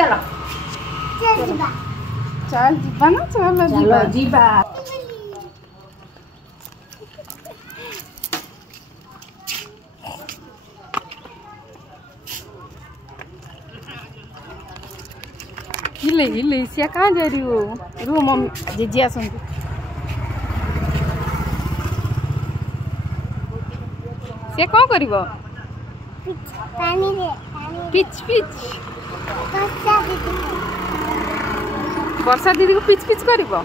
चलो चल जीवा ना चलो जीवा जीवा हिले सिया कहाँ जा रही हो रू मम्मी जीजी आसंतु सिया कौन करिवो पिच पिच वर्षा दीदी को पिच पिच करिवो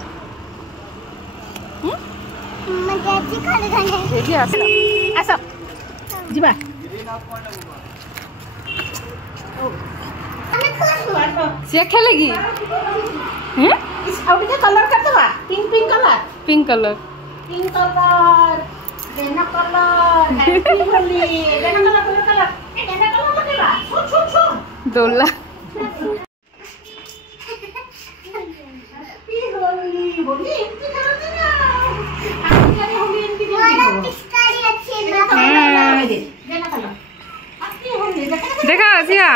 जीजी आस आस जीवा सिया खेलेगी हैं अब क्या कलर कर दवा pink pink colour pink colour देना कलर हैप्पी होली देना कलर लगेगा सुन दोला हैप्पी होली होली इनकी करते ना हैप्पी होली इनकी वाला पिचकारी अच्छी है देना कलर हैप्पी होली देखा सिया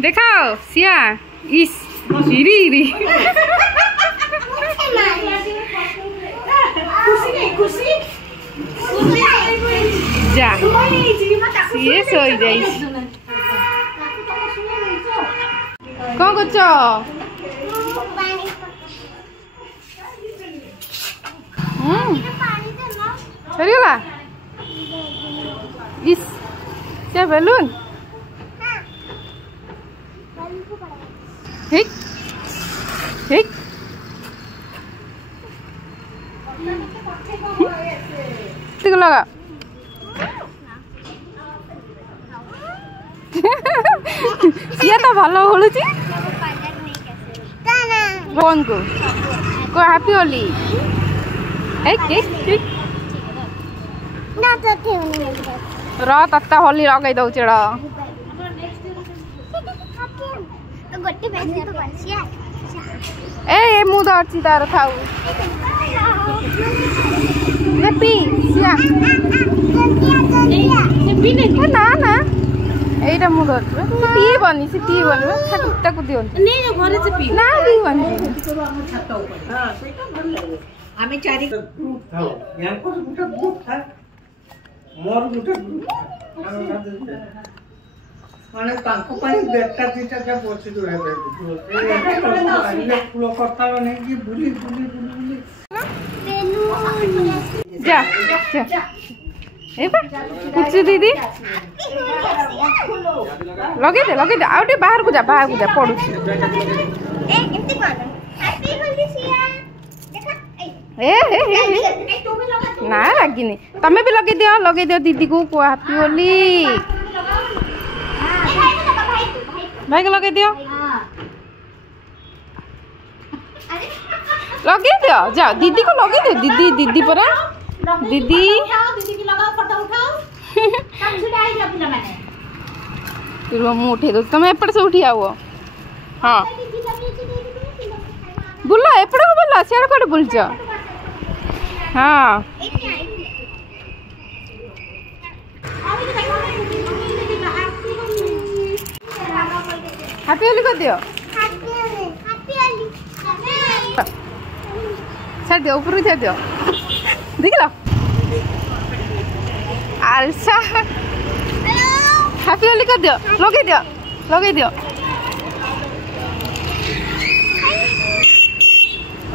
देखाओ सिया इस री खुशी जा सिए सोई जाई कौन करछो सरीला इस क्या बैलून ठीक ठीक ठीक लगा सिया तो भल होलुची कौन को हैप्पी होली र तत्ता होली लगे दउछ र ए मु धरछि तार खाऊ ने पी सिया ना ना एटा मु धरछु पी बनी से पी बनी खाटा को दियो नहीं घरे से पी ना पी बनी छत ऊपर हां सेटा भल लागे आमे चारि ग्रुप थाओ यार को गुटा ग्रुप था मोर गुटा ग्रुप माने तांको पाई बेटा तीटा जा पोछि दो है ए फुलो करता नहीं कि बुली जा ए कुछ दीदी लगे दे आउटे बाहर को जा पड़ू ए एमती कोन हैप्पी होली सिया देखा ए ना लगिनी तमे भी लगे दियो दीदी को हैप्पी होली भाई को लगे दियो जा दीदी को लगे दियो दीदी परा दीदी की लगाओ फोटो उठाओ सब छुड़ा आई जा पिला माने फिर मु उठे दो तुम एपड़ से उठी आओ हां बुला एपड़ को बुला सियार कोड बुलछ हां हैप्पी होली कर दियो हैप्पी होली छाड़ दियो ऊपर छाड़ दियो देख लो आलसा हैप्पी होली कर दियो लगे दियो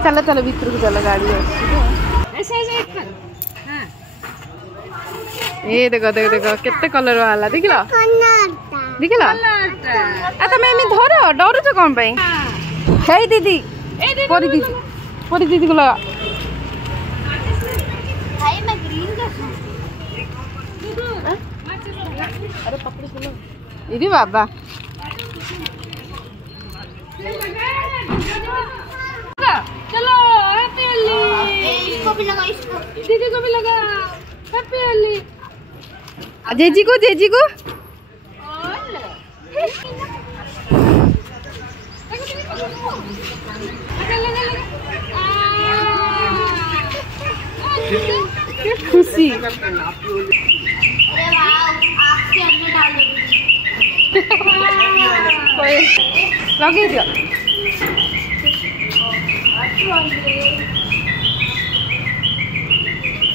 चलो भीतर को चलो गाड़ी ऐसे हां ए देखो केते कलर वाला देख लो आ तमे एमी धरो डरू छ कोन पई हे दीदी परी दीदी को लगा भाई मैं ग्रीन का अरे पकड़ सुनो इदी बाबा चलो हैप्पी होली इसको भी लगा इसको दीदी को भी लगा हैप्पी होली जेजी को खुशी अरे वाह आपके अंदर डाल दो लगे दियो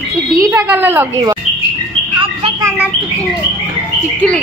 तू दीटा गले लगेब आता काना टिकली टिकली